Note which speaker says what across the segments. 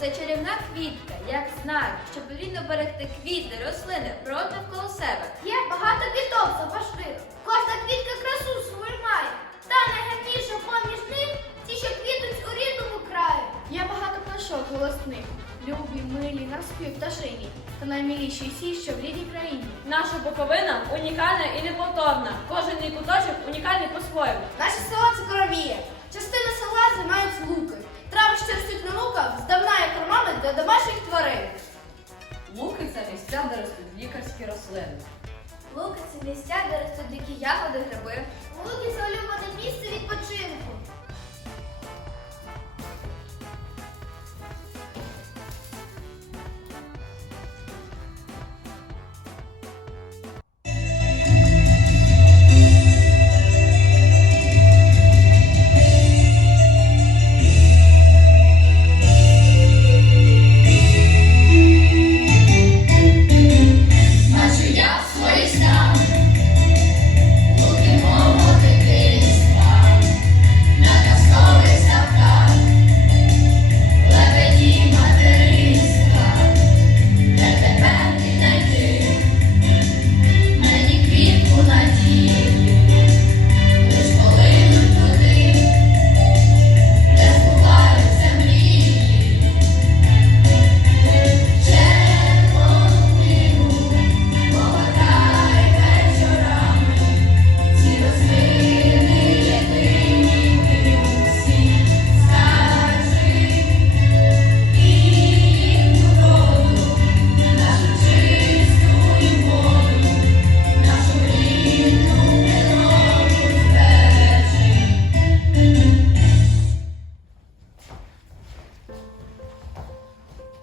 Speaker 1: це чарівна квітка, як знак, що потрібно берегти квіти, рослини, природ навколо себе. Є багато
Speaker 2: квіток важливих. Кожна квітка красу свою має.
Speaker 1: Та найгарніша поміж них ті, що квітуть у рідному краю. Є багато пташок
Speaker 3: голосних. Любі, милі, наспів пташині. Та найміліші всі, що в рідній країні. Наша Буковина унікальна і неповторна. Кожен її куточок унікальний по-своєму. Наше село це коровіє. Частина села зима. Лікарські рослини. Луки це місця, де ростуть дикі ягоди, гриби. Луки це улюблене місце відпочинку.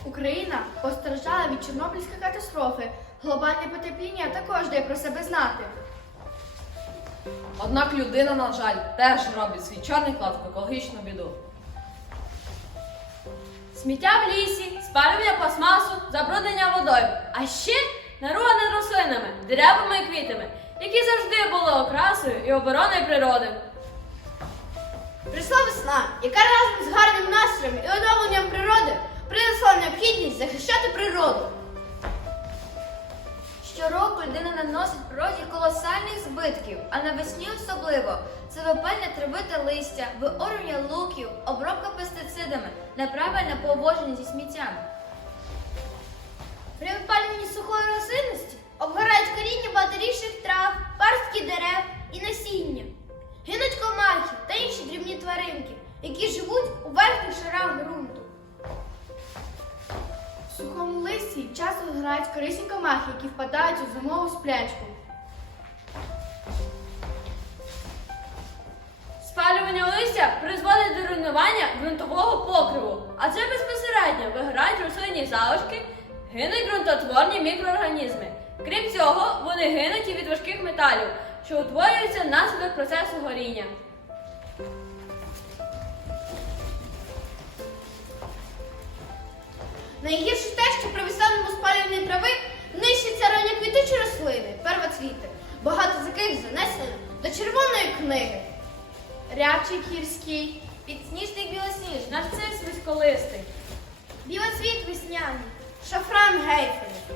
Speaker 4: Україна постраждала від Чорнобильської катастрофи. Глобальне потепління також дає про себе знати.
Speaker 2: Однак людина, на жаль, теж робить свій чорний вклад в екологічну біду.
Speaker 5: Сміття в лісі, спалювання пластмасу, забруднення водою, а ще над рослинами, деревами і квітами, які завжди були окрасою і обороною природи.
Speaker 1: Прийшла весна, яка разом з гарним настроєм і оновленням природи принесла необхідність захищати природу.
Speaker 6: Щороку людина наносить природі колосальних збитків, а навесні особливо це випалення трави та листя, виорювання луків, обробка пестицидами, неправильне поводження зі сміттям.
Speaker 5: Безпосередньо рослинні залишки, гинуть ґрунтотворні мікроорганізми. Крім цього, вони гинуть і від важких металів, що утворюються внаслідок процесу горіння.
Speaker 1: Найгірше те, що при весенному спалюванні трави нищаться ранні квітучі рослини, первоцвіти, багато з яких занесено до червоної книги.
Speaker 4: Рябчик гірський,
Speaker 6: Підсніжник білосніжний.
Speaker 5: Нарцис висколистий.
Speaker 1: Весняний, шафран гейфель.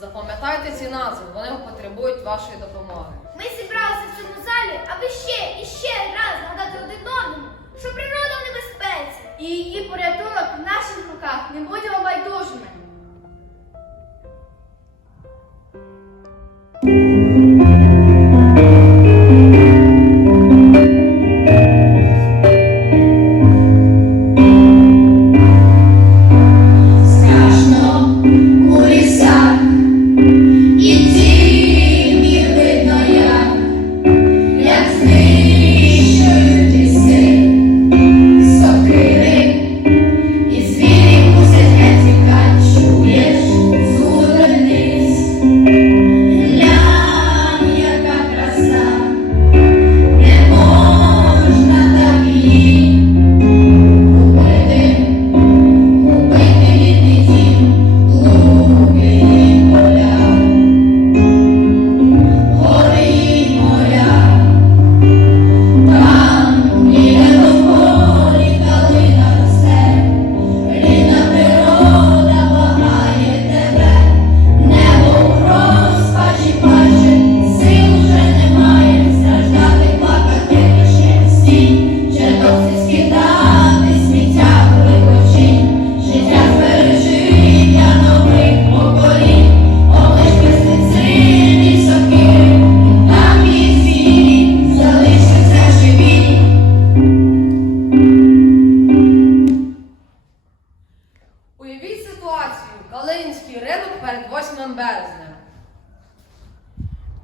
Speaker 2: Запам'ятайте ці назви, вони потребують вашої допомоги.
Speaker 1: Ми зібралися в цьому залі, аби ще і ще раз нагадати один одному, що природа в небезпеці.
Speaker 4: і її порятунок в наших руках. Не будемо байдужими.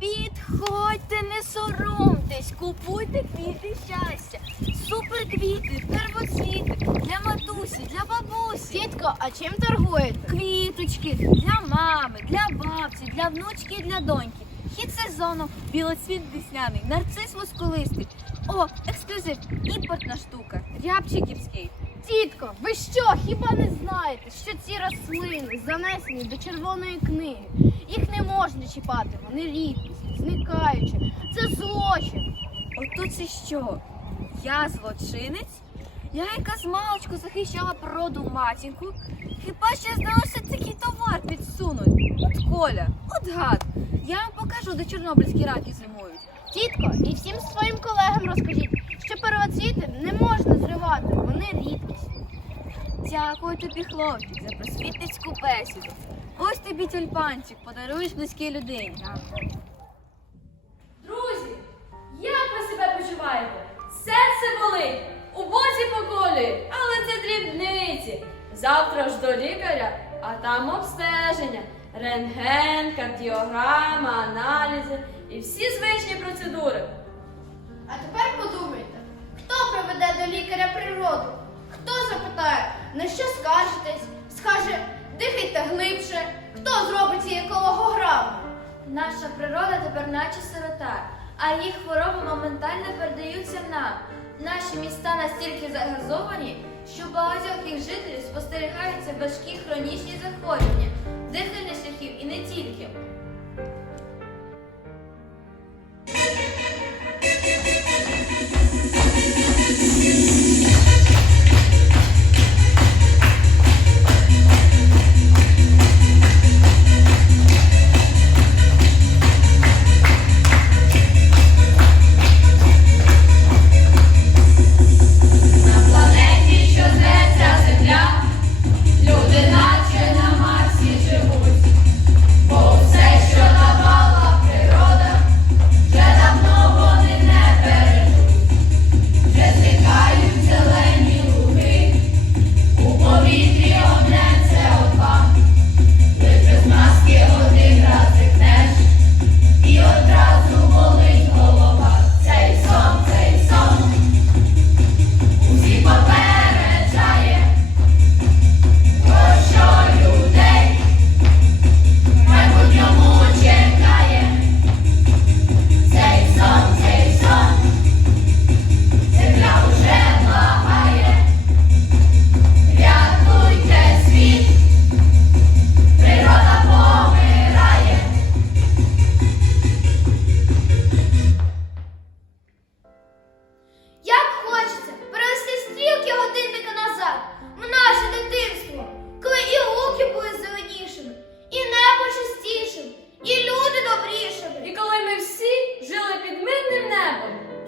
Speaker 6: Підходьте, не соромтесь, купуйте квіти щастя. Супер квіти, первоцвіти, для матусі, для бабусі.
Speaker 4: Тітко, а чим торгуєте?
Speaker 6: Квіточки для мами, для бабці, для внучки і для доньки. Хід сезону, білоцвіт весняний, нарцис мускулистий. О, ексклюзив, імпортна штука, рябчик гірський.
Speaker 4: Тітко, ви що, хіба не знаєте, що ці рослини занесені до червоної книги? Їх не можна чіпати, вони рідкісні, зникаючі. Це злочин.
Speaker 6: Ото це що? Я злочинець? Я яка з маличку захищала природу матінку. Хіба ще здалося такий товар підсунуть? От Коля, от гад. Я вам покажу, де чорнобильські раки зимують.
Speaker 4: Тітко, і всім своїм колегам розкажіть, що первоцвіти не можна зривати, вони рідкісні.
Speaker 6: Дякую тобі, хлопчик, за просвітницьку бесіду. Ось тобі тюльпанчик, подаруєш близькій людині.
Speaker 5: Почуваєте? Серце болить, у боці поколює, але це дрібниці. Завтра ж до лікаря, а там обстеження, рентген, кардіограма, аналізи і всі звичні процедури.
Speaker 4: А тепер подумайте, хто приведе до лікаря природу? Хто запитає, на що скаржитесь? Скаже, дихайте глибше, хто зробить ці екологограми?
Speaker 6: Наша природа тепер наче сирота, а їх хвороби моментально передаються нам. Наші міста настільки загазовані, що багатьох їх жителів спостерігаються важкі хронічні захворювання, дихальних шляхів і не тільки.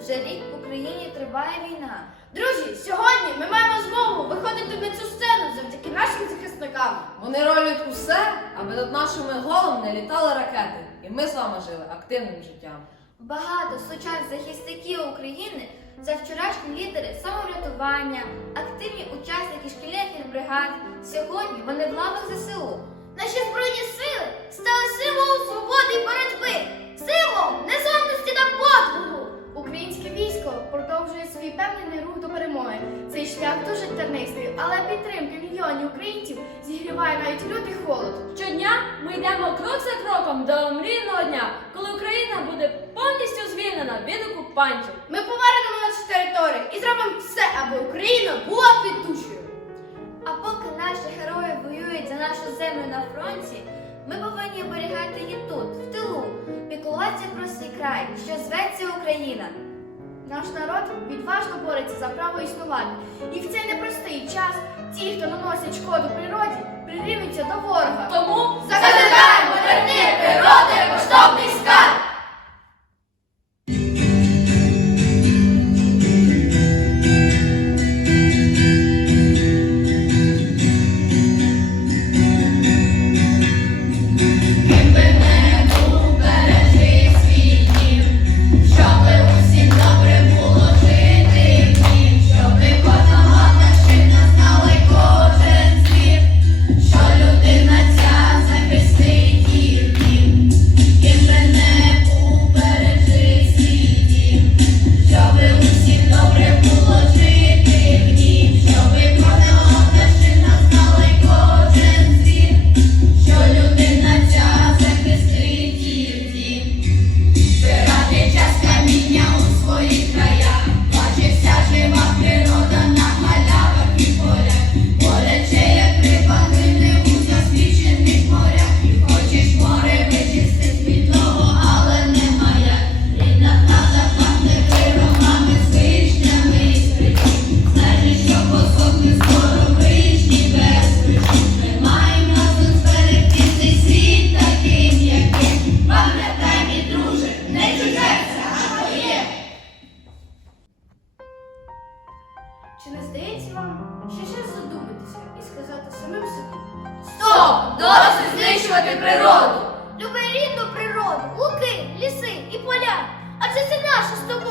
Speaker 3: Вже
Speaker 6: рік в Україні триває війна.
Speaker 4: Друзі, сьогодні ми маємо змогу виходити на цю сцену завдяки нашим захисникам.
Speaker 2: Вони роблять усе, аби над нашими головами не літали ракети. І ми з вами жили активним життям.
Speaker 6: Багато сучасних захисників України це вчорашні лідери самоврятування, активні учасники шкільних бригад. Сьогодні вони в лавах ЗСУ.
Speaker 1: Наші збройні сили
Speaker 5: окупантів.
Speaker 4: Ми повернемо наші території і зробимо все, аби Україна була квітучою.
Speaker 6: А поки наші герої воюють за нашу землю на фронті, ми повинні оберігати її тут, в тилу, піклуватися про свій край, що зветься Україна.
Speaker 4: Наш народ відважно бореться за право існувати. І в цей непростий час ті, хто наносять шкоду природі, прирівнюються до ворога.
Speaker 5: Тому
Speaker 4: Закликаємо берегти природи коштовний скарб!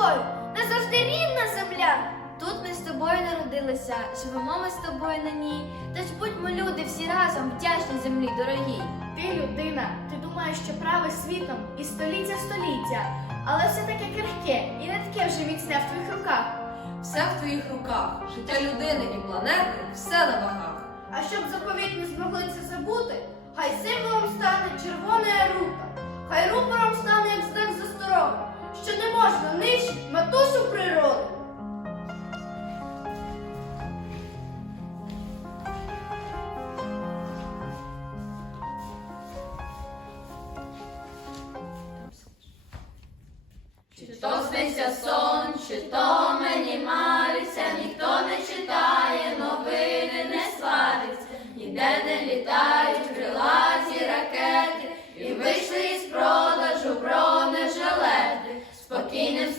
Speaker 7: Тобою, назавжди рідна земля.
Speaker 8: Тут ми з тобою народилися, живемо ми з тобою на ній. Тож будьмо люди всі разом вдячні землі дорогій.
Speaker 4: Ти людина, ти думаєш, що правиш світом і століття століття, але все таке крихке і не таке вже міцне в твоїх руках.
Speaker 2: Все в твоїх руках. Життя людини і планети все на вагах.
Speaker 4: А щоб заповіт не змогли це забути, хай символом стане червона рука, хай рупором стане як знак можна нищити матусю природи.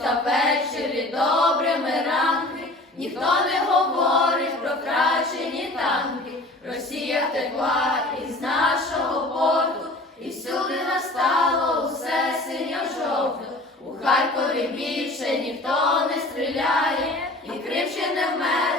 Speaker 6: Спокійним став добрими ранки, ніхто не говорить про втрачені танки. Росія втекла із нашого порту, і всюди настало усе синьо-жовто. У Харкові більше ніхто не стріляє, і Крим ще не вмерла,